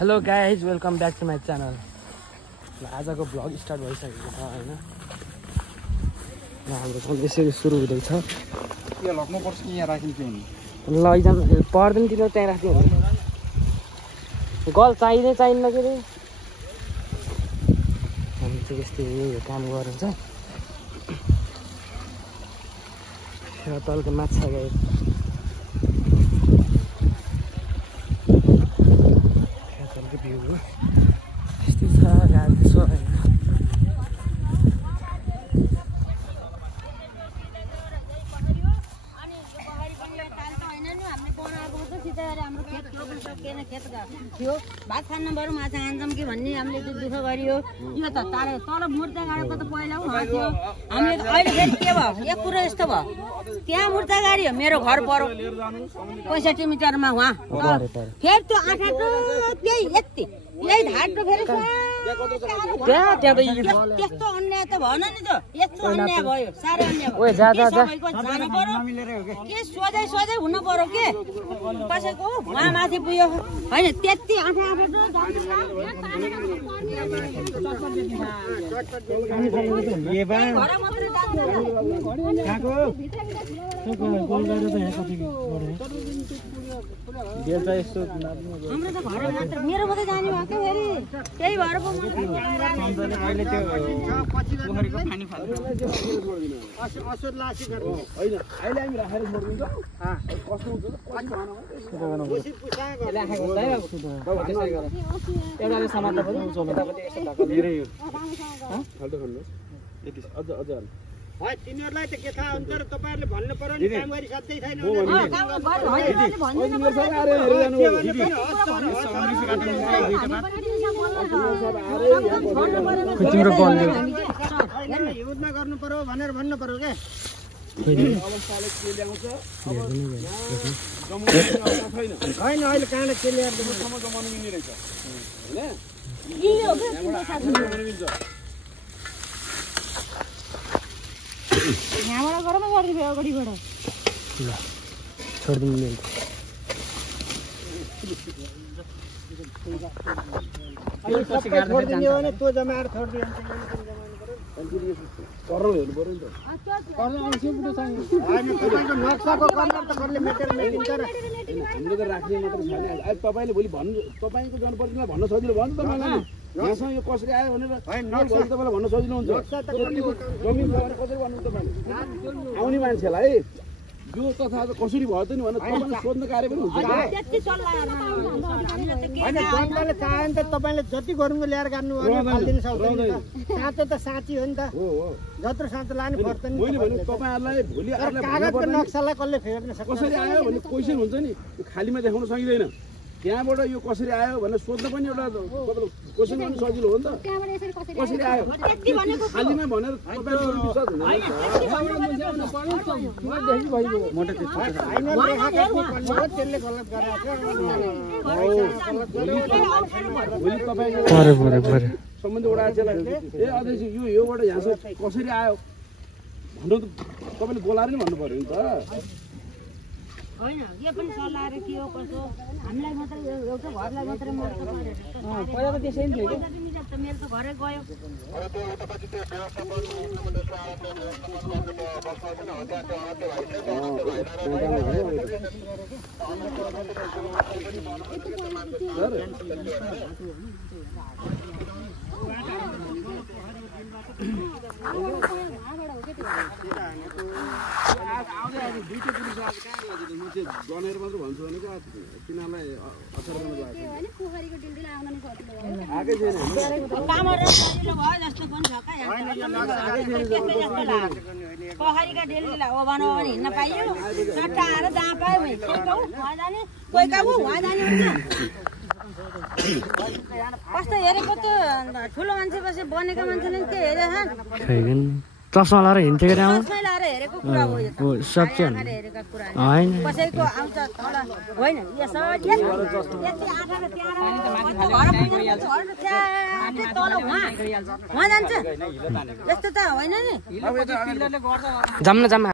Hello guys, welcome back to my channel. आजको vlog start भइसकेको छ होइन। हाम्रो काम यसरी सुरु हुँदैछ। यो लग्नुपर्छ कि यहाँ राखिन्छ नि? लैजानु पर्दैन, तिनीहरू त्यहीँ राख्दियो भने गल चाहिँदै चाहिन्न के अरे। हामी चाहिँ यस्तै काम गरिन्छ। तलको माछा गयो भ्यू हो यस्तै छ गाडी छ होइन। भात खान्न बरु माछा खान्छौँ कि भन्ने हामीले त्यो दुःख गरियो। यो त तल मुर्चा गाडेको त पहिला थियो। हामीले अहिले फेरि के भयो, एक कुरो यस्तो भयो, त्यहाँ मुर्चा गाडियो मेरो घर परो 65 मिटरमा उहाँ फेरि त्यो 8 त्यही यति यही धाटो फेरि त्यस्तो अन्याय त भएन नि त। यस्तो अन्याय भयो, साह्रै अन्याय भयो। के सोझै सोझै हुनु पर्यो के कसैको उहाँ माथि पुग्यो होइन। त्यति मेरो मात्रै जाने भयो क्या फेरि त्यही भएर तिनीहरूलाई त के थाहा हुन्छ र तपाईँहरूले भन्नु पर्यो नि। काम गरी सधैँ छैन हिउँदमा गर्नु पर्यो भनेर भन्नु पर्यो क्या। होइन अहिले कहाँबाट के ल्याएर जमाउनु मिल्ने रहेछ यहाँबाट गरौँ गरिदियो अगाडिबाट छोडिदिनु छोडिदिने हो भने त्यो जमाएर छोडिदियो नक्साको कलर त कसले मेटेर ल्याइदिन्छ र हामीले त राख्ने मात्र छैन। आज तपाईँले भोलि भन्नु, तपाईँको जनप्रतिनिधिलाई भन्न सजिलो भयो नि त। तपाईँलाई यहाँसँग यो कसरी आयो भनेर तपाईँलाई भन्न सजिलो हुन्छ। जमिन छ भने कसरी भन्नु तपाईँले आउने मान्छेलाई यो तथा कसरी भयो त नि भनेर तपाईँले सोध्ने कार्य पनि हुन्छ। होइन जनताले चाह्यो भने त तपाईँले जति गरौँ ल्याएर गाड्नु फालिदिनु सक्दैन। साँचो त साँची हो नि त, जत्रो साँचो लानु पर्छ नि। मैले भने तपाईँहरूलाई भोलि कागजको नक्सालाई कसले फेर्न सक्छ? कसरी आयो भने क्वेसन हुन्छ नि, खालीमा देखाउन सकिँदैन। त्यहाँबाट यो कसरी आयो भनेर सोध्न पनि एउटा क्वेसन गर्नु सजिलो हो नि त। कसरी आयो खालीमा भनेर तपाईँको विश्वास हुँदैन। सम्बन्धी वडा अध्यक्षलाई ए अध्यक्ष योबाट यहाँसम्म कसरी आयो भन्नु त तपाईँले बोलाएर नि भन्नु पर्यो नि त। होइन यो पनि सल्लाह के हो कसो हामीलाई मात्रै एउटा घरलाई मात्रै मर्छ पहिला त त्यसै नि थियो कि मेरो त घरै गयो। गनेर मात्र भन्छु भने तिनीहरूलाई अचार गर्नु आएकै छैन। पोखरीका डेलीलाई हो भनौँ भने हिँड्न पाइयो, सट्टा आएर जहाँ पायो कोही काबु उहाँ जाने हुन्छ। कस्तो हेरेको त ठुलो मान्छे पछि बनेको मान्छेले त्यो हेरे चस्मा लाएर हिँड्थ्यो कि चस्मै लाएर हेरेको कुरा हो यो त। हेरेका कुरा होइन कसैको आउँछ तल होइन यसो यति आँखा तल उहाँ जान्छ यस्तो त होइन नि। जाम न जाम।